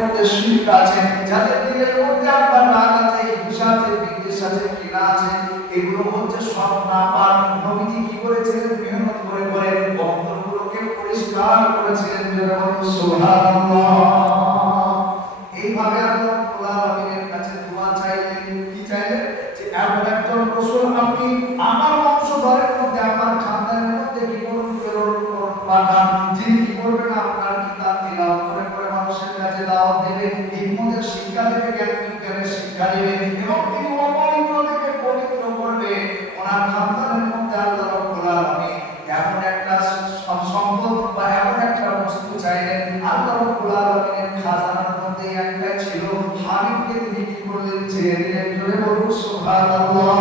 মধ্যে শিরক আছে, যাদের দিলের মধ্যে আল্লাহর রাগ আছে, হিংসা আছে, বিদ্বেষ আছে, ঘৃণা আছে, এগুলো হচ্ছে সব নাপাক। নবীজি কি করেছিলেন? মেহনত করে করে অন্তরগুলোকে পরিষ্কার করেছিলেন। সুবহানাল্লাহ। এইভাবে আল্লাহ রাব্বুল আলামিনের কাছে দোয়া চাইলেন। কি চাইলেন? যে এমন একজন রাসূল আপনি আমার বংশধরের মধ্যে, আমার খানদানের মধ্যে কি করুন, প্রেরণ করুন, পাঠান, যিনি কি করবেন? আপনার কিতাব তিলাওয়াত করে করে মানুষের কাছে দাওয়াত দেবে, হিকমতের শিক্ষা দেবে, জ্ঞান বিজ্ঞানের শিক্ষা দেবে, এবং তিনি অপবিত্র থেকে পবিত্র করবে। ওনার খানদানের মধ্যে আল্লাহ রাব্বুল আলামিন এমন একটা সম্পদ বা এমন একটা বস্তু চাইলেন। আল্লাহ রাব্বুল আলামিনের খাজানার মধ্যে একটাই ছিল, হাবিবকে তিনি কি করলেন? ছেড়ে দিলেন। জোরে বলুন সুবহানাল্লাহ।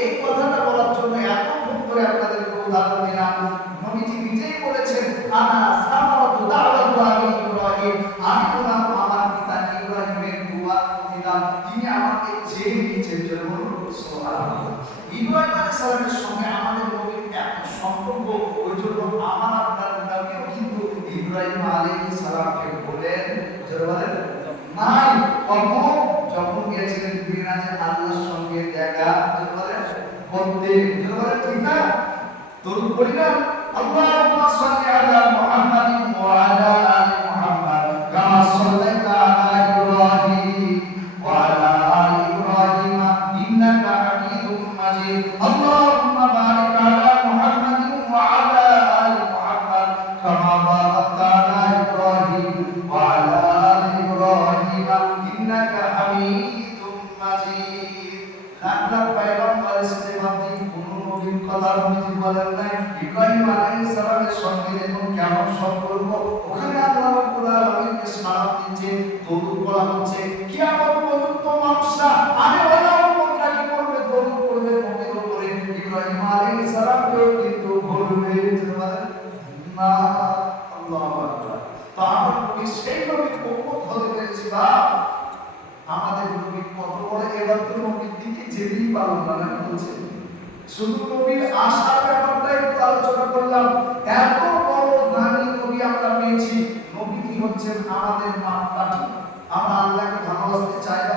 এই কথাটা বলার জন্য এতক্ষণ করে আপনাদেরকে উদাহরণ দিলাম। নবীজি নিজেই বলেছেন, আনা সামারাতু দাওয়াতু আবি ইব্রাহিম, আমি হলাম আমার পিতা ইব্রাহিমের দোয়া প্রতিদান। তিনি আমাকে ছেড়ে দিয়েছেন। জোরে বলুন সুবহানাল্লাহ। ইব্রাহিম আলাইহিস সালামের সঙ্গে আমাদের নবীর এত সম্পর্ক, ওই জন্য আমার আপনার নবীও কিন্তু ইব্রাহিম আলাইহিস সালামকে বলেন, জোরে বলেন নাই। কখন? যখন গিয়েছিলেন মিরাজে আল্লাহর সঙ্গে দেখা করতে। জোরে বলেন ঠিক না? দরুদ পড়ি না? আল্লাহুম্মা সাল্লি আলা মুহাম্মাদিন ওয়া আলা আলি মুহাম্মাদ কামা সাল্লাইতা আলা ইব্রাহিম ওয়া আলা আলি ইব্রাহিম ইন্নাকা হামিদুম মাজিদ। আল্লাহুম্মা বারিক আলা মুহাম্মাদিন ওয়া আলা আলি মুহাম্মাদ কামা বারাকতা আলা ইব্রাহিম ওয়া আলা আলি ইব্রাহিম ইন্নাকা হামিদুম মাজিদ। লাখ লাখ পয়গম্বর এসেছে, ভাবছি কোন নবীর কথা নবীজি বলেন নাই। ইব্রাহিম আলাইহিস সালামের সঙ্গে দেখুন কেমন সম্পর্ক। ওখানে আল্লাহ রাব্বুল আলামিনকে সালাম দিচ্ছে, দরুদ পড়া হচ্ছে। কিয়ামত পর্যন্ত মানুষরা আরে ওলা উম্মতরা কি করবে? দরুদ পড়বে নবীর উপরে। ইব্রাহিম আলাইহিস সালামকেও কিন্তু বলবে না। আল্লাহু আকবার। তো আমার নবী সেই নবীর উম্মত হতে পেরেছি। বা আমাদের নবী কত বড়, এবার তো নবীর দিকে যেতেই পারলাম না। বলছে শুধু নবীর আশার ব্যাপারটা একটু আলোচনা করলাম। এত বড় দামি নবী আমরা পেয়েছি। নবী কি হচ্ছেন? আমাদের মাপকাঠি। আমরা আল্লাহকে ভালোবাসতে চাই না?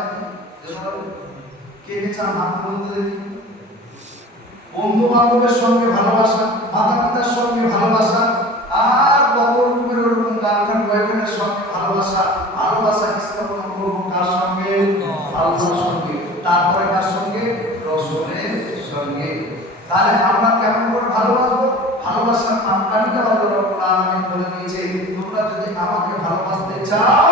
কে কে চান? হাত বলতে দেখি। বন্ধু বান্ধবের সঙ্গে ভালোবাসা, মাতা পিতার সঙ্গে ভালোবাসা, আর কত রকমের ওরকম গার্লফ্রেন্ড বয়ফ্রেন্ডের সঙ্গে ভালোবাসা। ভালোবাসা স্থাপন করবো কার সঙ্গে? আল্লাহর সঙ্গে। তারপরে কার সঙ্গে? রাসূলের সঙ্গে। তাহলে আমরা কেমন করে ভালোবাসবো? ভালোবাসার মাপকাঠিটা আল্লাহ রাব্বুল আলামিন বলে দিয়েছে, তোমরা যদি আমাকে ভালোবাসতে চাও